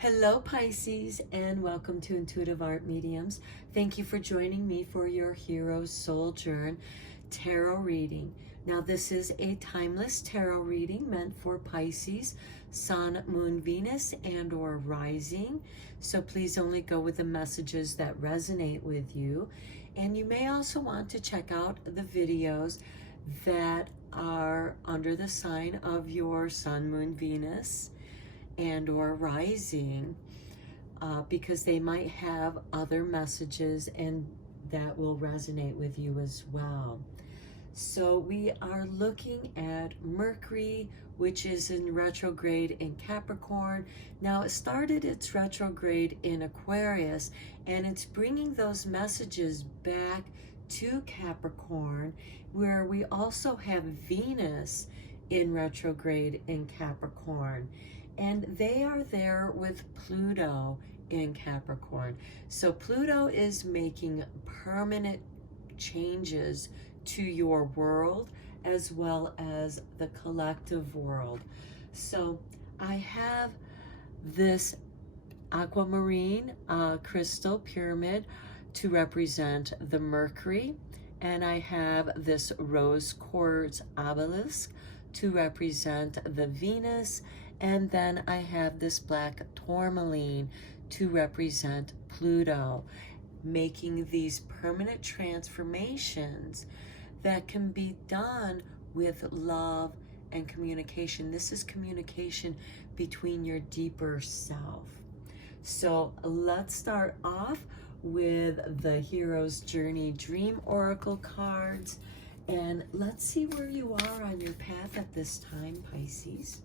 Hello Pisces, and welcome to Intuitive Art Mediums. Thank you for joining me for your Hero's Sojourn tarot reading. Now this is a timeless tarot reading meant for Pisces, Sun, Moon, Venus, and or Rising. So please only go with the messages that resonate with you. And you may also want to check out the videos that are under the sign of your Sun, Moon, Venus, and or rising, because they might have other messages and that will resonate with you as well. So we are looking at Mercury, which is in retrograde in Capricorn. Now it started its retrograde in Aquarius, and it's bringing those messages back to Capricorn, where we also have Venus in retrograde in Capricorn. And they are there with Pluto in Capricorn. So Pluto is making permanent changes to your world as well as the collective world. So I have this aquamarine crystal pyramid to represent the Mercury, and I have this rose quartz obelisk to represent the Venus, and then I have this black tourmaline to represent Pluto, making these permanent transformations that can be done with love and communication. This is communication between your deeper self. So let's start off with the Hero's Journey Dream Oracle cards, and let's see where you are on your path at this time, Pisces.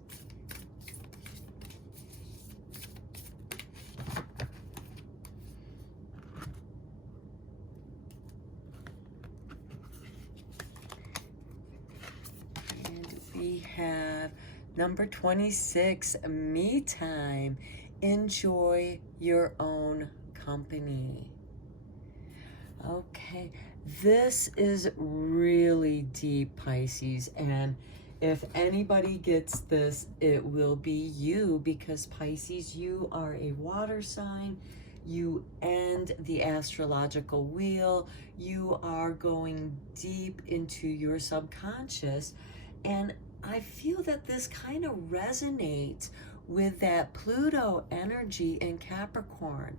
We have number 26, MeTime. Enjoy your own company. Okay, this is really deep, Pisces, and if anybody gets this, it will be you, because Pisces, you are a water sign. You end the astrological wheel. You are going deep into your subconscious, and I feel that this kind of resonates with that Pluto energy in Capricorn.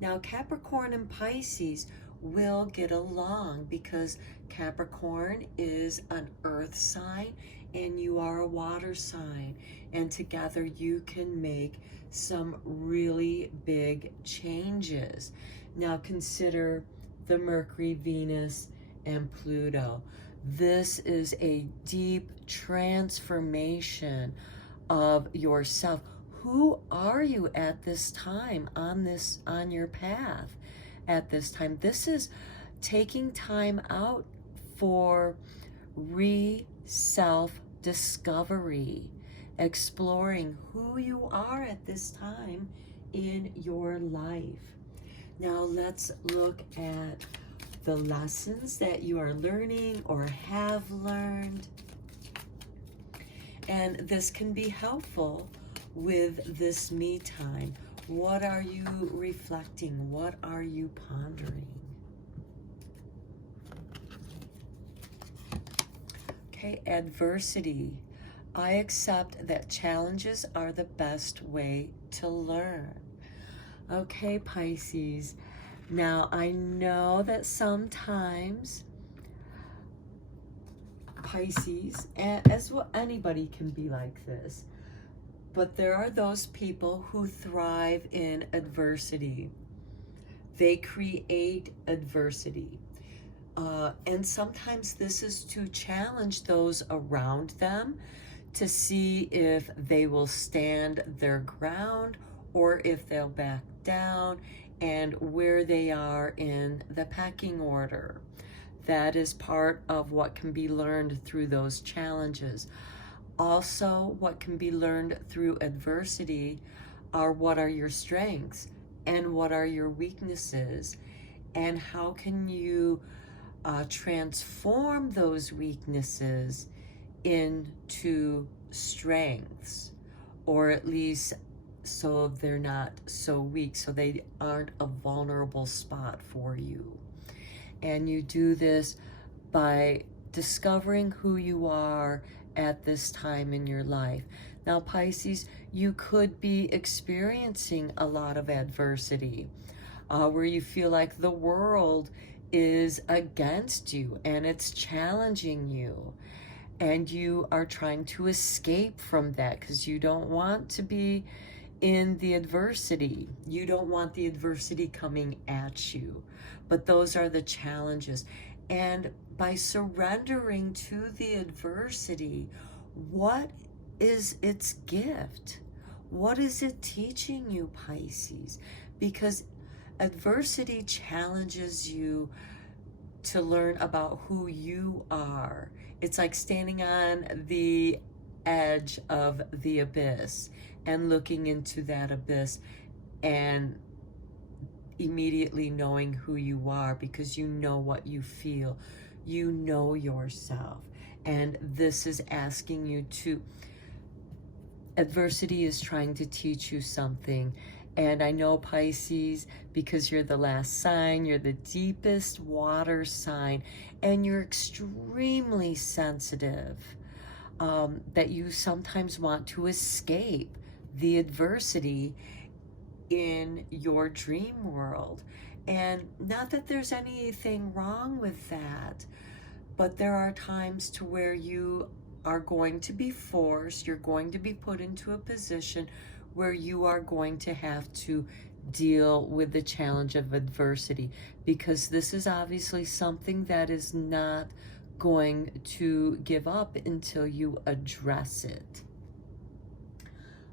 Now, Capricorn and Pisces will get along because Capricorn is an earth sign and you are a water sign. And together you can make some really big changes. Now consider the Mercury, Venus, and Pluto. This is a deep transformation of yourself. Who are you at this time on your path at this time? This is taking time out for self-discovery, exploring who you are at this time in your life. Now let's look at the lessons that you are learning or have learned. And this can be helpful with this me time. What are you reflecting? What are you pondering? Okay, adversity. I accept that challenges are the best way to learn. Okay, Pisces. Now, I know that sometimes Pisces, as well, anybody can be like this, but there are those people who thrive in adversity. They create adversity. And sometimes this is to challenge those around them to see if they will stand their ground or if they'll back down, and where they are in the pecking order. That is part of what can be learned through those challenges. Also, what can be learned through adversity are what are your strengths and what are your weaknesses, and how can you transform those weaknesses into strengths, or at least so they're not so weak, so they aren't a vulnerable spot for you. And you do this by discovering who you are at this time in your life. Now, Pisces, you could be experiencing a lot of adversity, where you feel like the world is against you and it's challenging you. And you are trying to escape from that because you don't want to be in the adversity. You don't want the adversity coming at you. But those are the challenges. And by surrendering to the adversity, what is its gift? What is it teaching you, Pisces? Because adversity challenges you to learn about who you are. It's like standing on the edge of the abyss and looking into that abyss and immediately knowing who you are, because you know what you feel. You know yourself. And this is asking you to, adversity is trying to teach you something. And I know, Pisces, because you're the last sign, you're the deepest water sign, and you're extremely sensitive, that you sometimes want to escape the adversity in your dream world. And not that there's anything wrong with that, but there are times to where you are going to be forced, you're going to be put into a position where you are going to have to deal with the challenge of adversity, because this is obviously something that is not going to give up until you address it.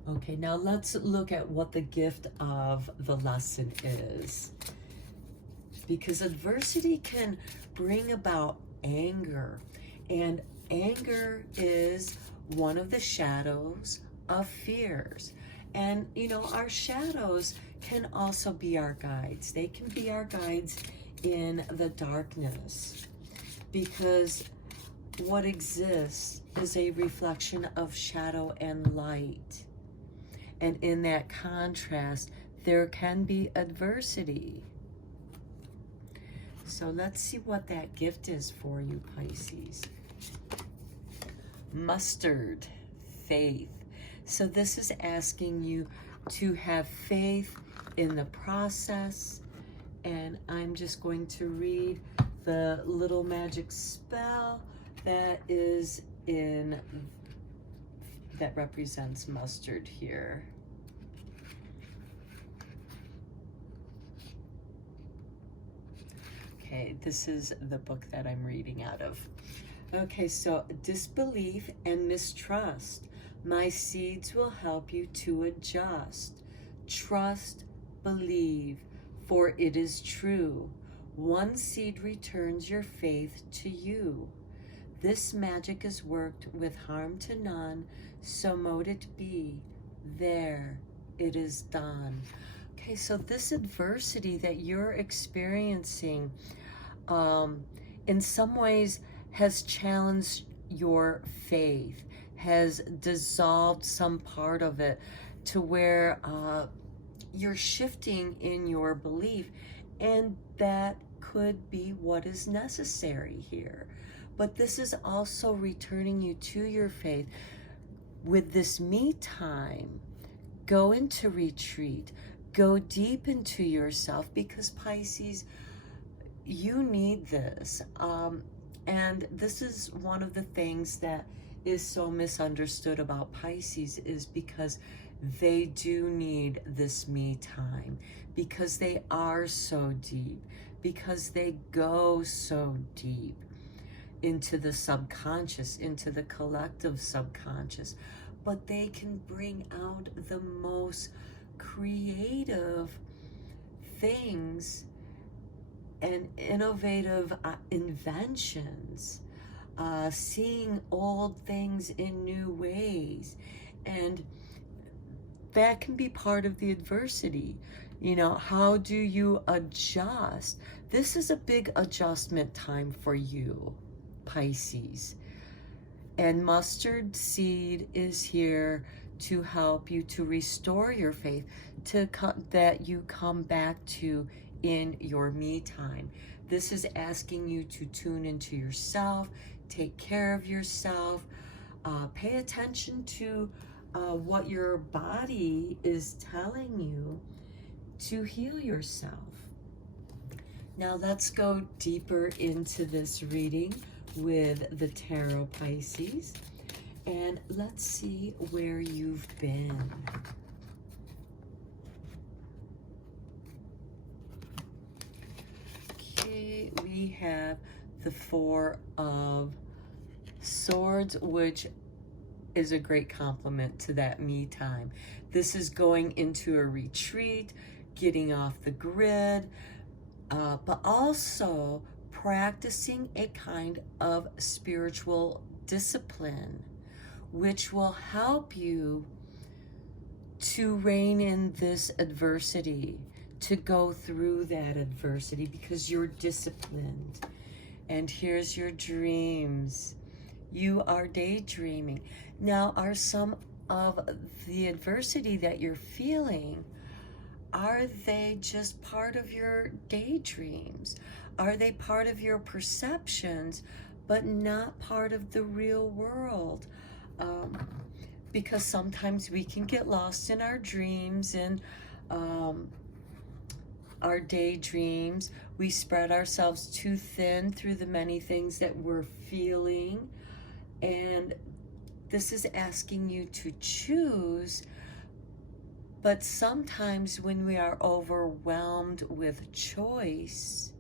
Okay, now let's look at what the gift of the lesson is. Because adversity can bring about anger, and anger is one of the shadows of fears. And you know, our shadows can also be our guides. They can be our guides in the darkness, because what exists is a reflection of shadow and light. And in that contrast, there can be adversity. So let's see what that gift is for you, Pisces. Mustard, faith. So this is asking you to have faith in the process. And I'm just going to read the little magic spell that is in, that represents mustard here. Okay, this is the book that I'm reading out of. Okay, so disbelief and mistrust. My seeds will help you to adjust. Trust, believe, for it is true. One seed returns your faith to you. This magic is worked with harm to none, so mote it be. There, it is done. Okay, so this adversity that you're experiencing, in some ways has challenged your faith, has dissolved some part of it to where you're shifting in your belief, and that could be what is necessary here. But this is also returning you to your faith. With this me time, go into retreat, go deep into yourself, because Pisces, you need this. And this is one of the things that is so misunderstood about Pisces, is because they do need this me time, because they are so deep, because they go so deep into the subconscious, into the collective subconscious. But they can bring out the most creative things and innovative inventions, seeing old things in new ways. And that can be part of the adversity. You know, how do you adjust? This is a big adjustment time for you, Pisces. And mustard seed is here to help you to restore your faith, that you come back to in your me time. This is asking you to tune into yourself, take care of yourself, pay attention to what your body is telling you to heal yourself. Now let's go deeper into this reading with the Tarot Pisces, and let's see where you've been. Okay, we have the Four of Swords, which is a great complement to that me time. This is going into a retreat, getting off the grid, but also practicing a kind of spiritual discipline, which will help you to rein in this adversity, to go through that adversity, because you're disciplined. And here's your dreams. You are daydreaming. Now, are some of the adversity that you're feeling, are they just part of your daydreams? Are they part of your perceptions, but not part of the real world? Because sometimes we can get lost in our dreams and our daydreams. We spread ourselves too thin through the many things that we're feeling. And this is asking you to choose. But sometimes when we are overwhelmed with choice,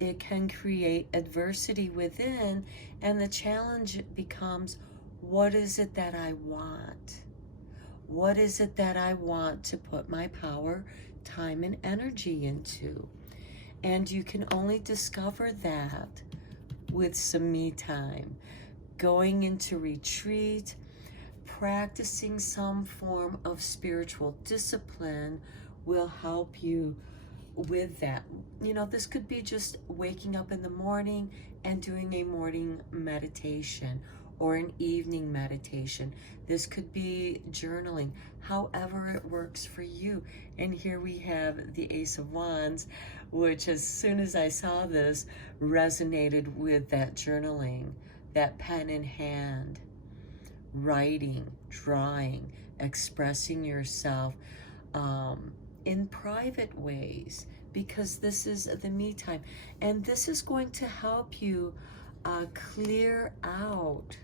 it can create adversity within, and the challenge becomes, what is it that I want? What is it that I want to put my power, time, and energy into? And you can only discover that with some me time. Going into retreat, practicing some form of spiritual discipline will help you with that. You know, this could be just waking up in the morning and doing a morning meditation or an evening meditation. This could be journaling, however it works for you. And here we have the Ace of Wands, which as soon as I saw this, resonated with that journaling, that pen in hand, writing, drawing, expressing yourself in private ways, because this is the me time. And this is going to help you clear out,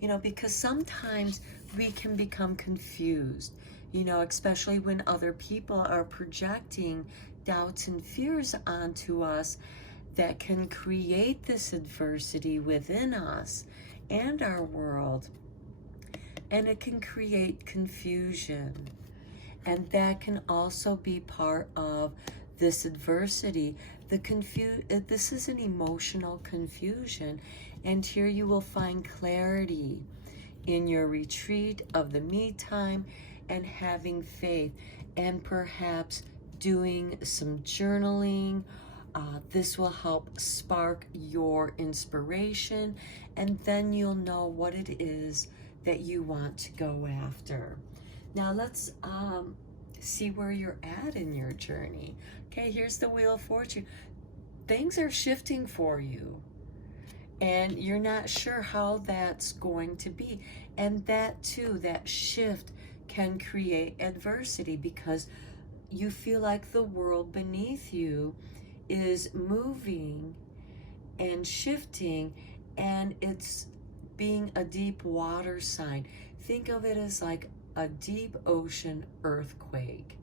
you know, because sometimes we can become confused, you know, especially when other people are projecting doubts and fears onto us that can create this adversity within us and our world. And it can create confusion. And that can also be part of this adversity. This is an emotional confusion. And here you will find clarity in your retreat of the me time and having faith, and perhaps doing some journaling. This will help spark your inspiration, and then you'll know what it is that you want to go after. Now let's see where you're at in your journey. Okay, here's the Wheel of Fortune. Things are shifting for you, and you're not sure how that's going to be. And that too, that shift can create adversity, because you feel like the world beneath you is moving and shifting, and it's being a deep water sign. Think of it as like a deep ocean earthquake,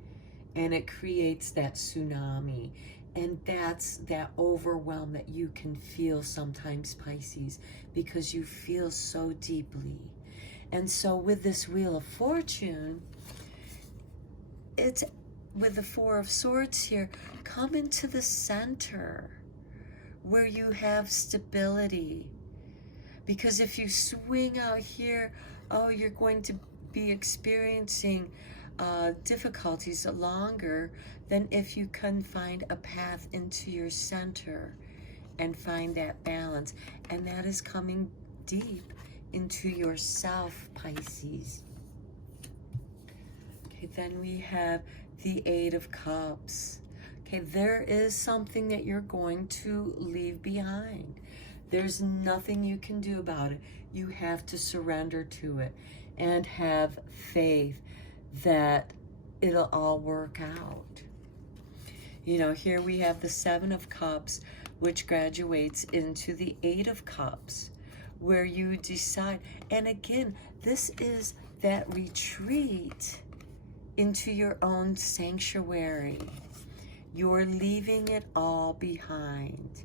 and it creates that tsunami. And that's that overwhelm that you can feel sometimes, Pisces, because you feel so deeply. And so with this Wheel of Fortune, it's with the Four of Swords here, come into the center where you have stability. Because if you swing out here, oh, you're going to be experiencing difficulties longer than if you can find a path into your center and find that balance. And that is coming deep into yourself, Pisces. Okay, then we have the Eight of Cups. Okay, there is something that you're going to leave behind. There's nothing you can do about it. You have to surrender to it and have faith that it'll all work out. You know, here we have the Seven of Cups, which graduates into the Eight of Cups, where you decide. And again, this is that retreat into your own sanctuary. You're leaving it all behind.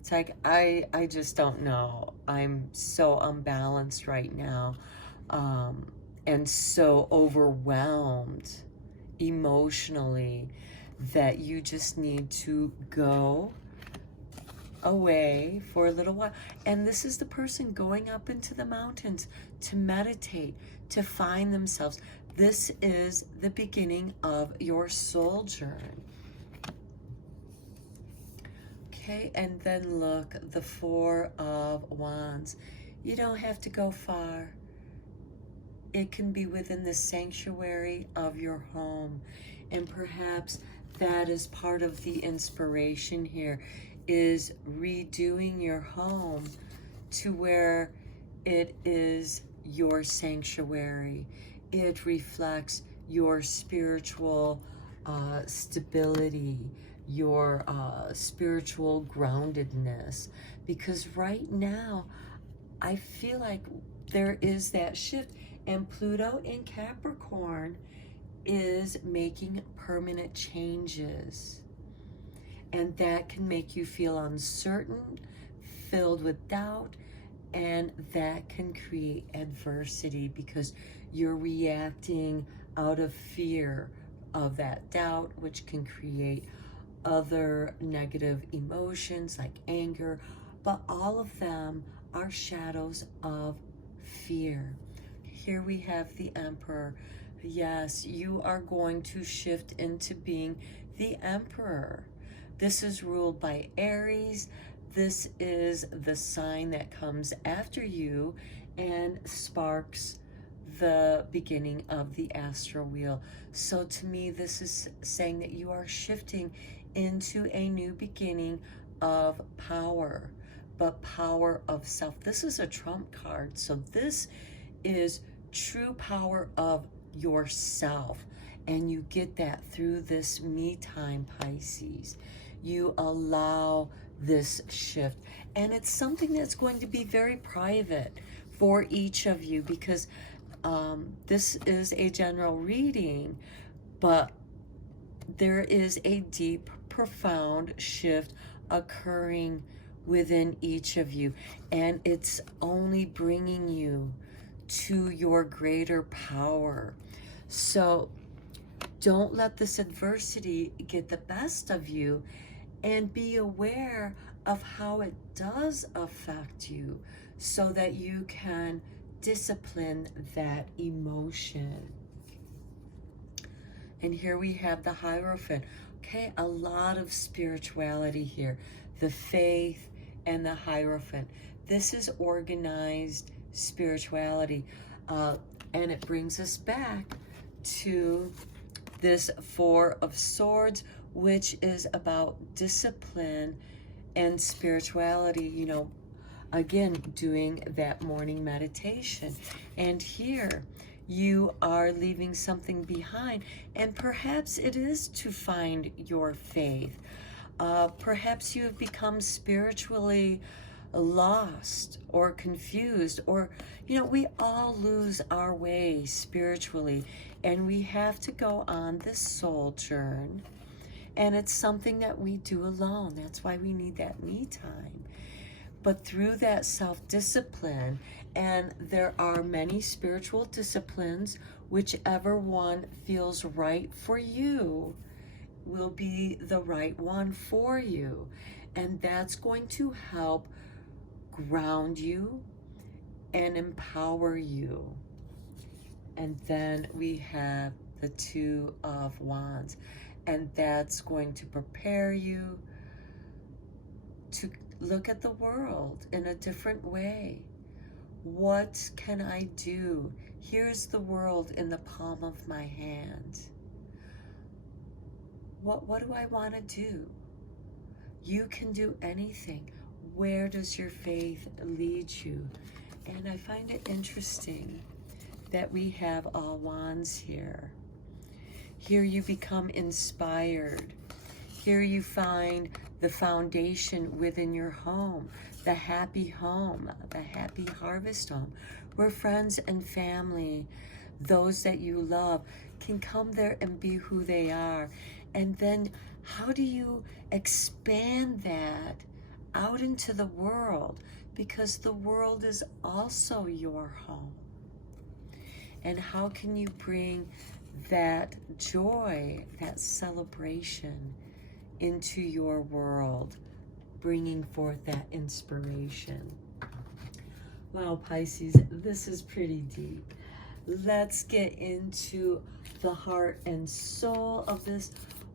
It's like, I just don't know. I'm so unbalanced right now, and so overwhelmed emotionally that you just need to go away for a little while. And this is the person going up into the mountains to meditate, to find themselves. This is the beginning of your soul journey. Okay, and then look, the Four of Wands. You don't have to go far. It can be within the sanctuary of your home. And perhaps that is part of the inspiration here, is redoing your home to where it is your sanctuary. It reflects your spiritual stability, your spiritual groundedness. Because right now, I feel like there is that shift, and Pluto in Capricorn is making permanent changes. And that can make you feel uncertain, filled with doubt, and that can create adversity because you're reacting out of fear of that doubt, which can create other negative emotions like anger, but all of them are shadows of fear. Here we have the Emperor. Yes, you are going to shift into being the Emperor. This is ruled by Aries. This is the sign that comes after you and sparks the beginning of the astral wheel. So to me, this is saying that you are shifting into a new beginning of power, but power of self. This is a trump card. So this is true power of yourself. And you get that through this MeTime, Pisces. You allow this shift. And it's something that's going to be very private for each of you, because this is a general reading, but there is a deep, profound shift occurring within each of you. And it's only bringing you to your greater power. So don't let this adversity get the best of you, and be aware of how it does affect you so that you can discipline that emotion. And here we have the Hierophant. Okay, a lot of spirituality here. The faith and the Hierophant. This is organized spirituality. And it brings us back to this Four of Swords, which is about discipline and spirituality, you know, again, doing that morning meditation. And here you are leaving something behind, and perhaps it is to find your faith. Perhaps you have become spiritually lost or confused, or, you know, we all lose our way spiritually, and we have to go on this soul journey. And it's something that we do alone. That's why we need that me time. But through that self-discipline, and there are many spiritual disciplines, whichever one feels right for you will be the right one for you. And that's going to help ground you and empower you. And then we have the Two of Wands. And that's going to prepare you to look at the world in a different way. What can I do Here's the world in the palm of my hand. What do I want to do? You can do anything. Where does your faith lead you? And I find it interesting that we have all wands here. Here you become inspired. Here you find the foundation within your home, the happy harvest home, where friends and family, those that you love, can come there and be who they are. And then how do you expand that out into the world? Because the world is also your home. And how can you bring that joy, that celebration into your world, bringing forth that inspiration? Wow, Pisces, this is pretty deep. Let's get into the heart and soul of this.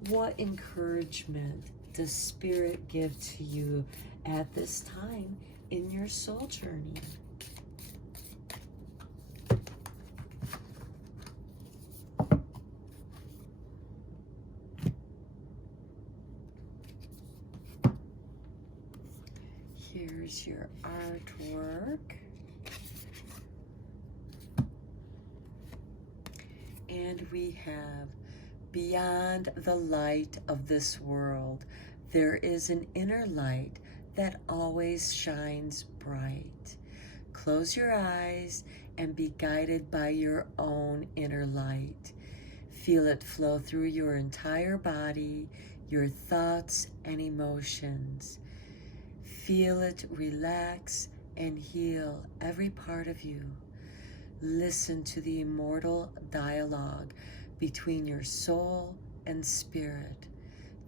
What encouragement does Spirit give to you at this time in your soul journey? Here's your artwork. And we have, beyond the light of this world, there is an inner light that always shines bright. Close your eyes and be guided by your own inner light. Feel it flow through your entire body, your thoughts and emotions. Feel it relax and heal every part of you. Listen to the immortal dialogue between your soul and spirit.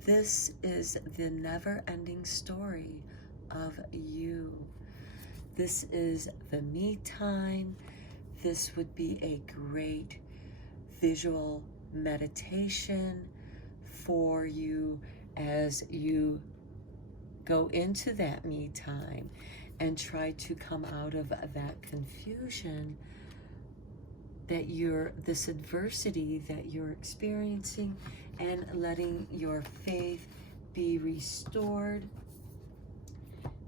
This is the never-ending story of you. This is the me time. This would be a great visual meditation for you as you go into that me time and try to come out of that confusion that this adversity that you're experiencing, and letting your faith be restored.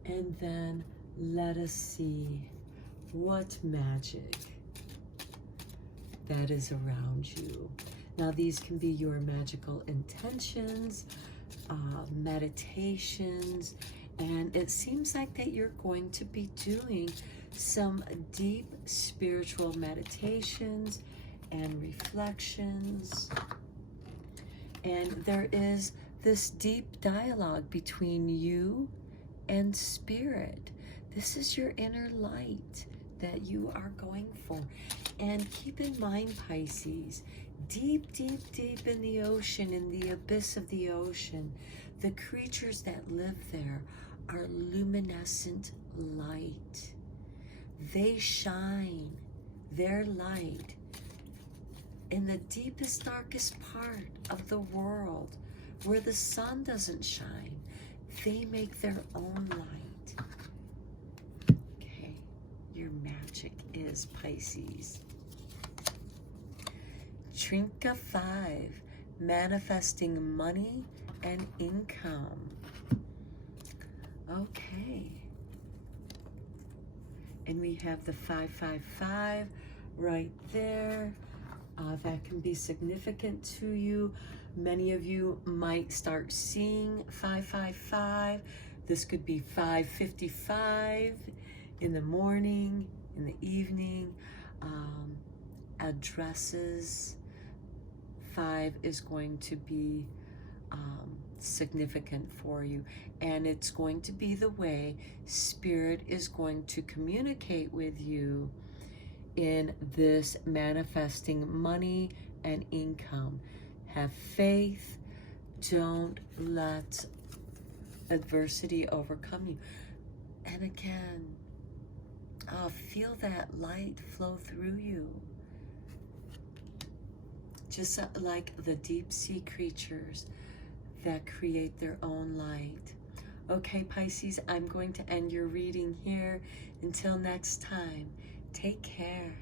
And then let us see what magic that is around you. Now, these can be your magical intentions, meditations, and it seems like that you're going to be doing some deep spiritual meditations and reflections. And there is this deep dialogue between you and spirit. This is your inner light that you are going for. And keep in mind, Pisces, deep, deep, deep in the ocean, in the abyss of the ocean, the creatures that live there are luminescent light. They shine their light in the deepest, darkest part of the world where the sun doesn't shine. They make their own light. Okay, your magic is Pisces. Trinka 5, manifesting money and income. Okay. And we have the 555 right there. That can be significant to you. Many of you might start seeing 555. This could be 555 in the morning, in the evening. Addresses. 5 is going to be significant for you, and it's going to be the way Spirit is going to communicate with you in this manifesting money and income. Have faith. Don't let adversity overcome you. And again, feel that light flow through you, just like the deep sea creatures that create their own light. Okay, Pisces, I'm going to end your reading here. Until next time, take care.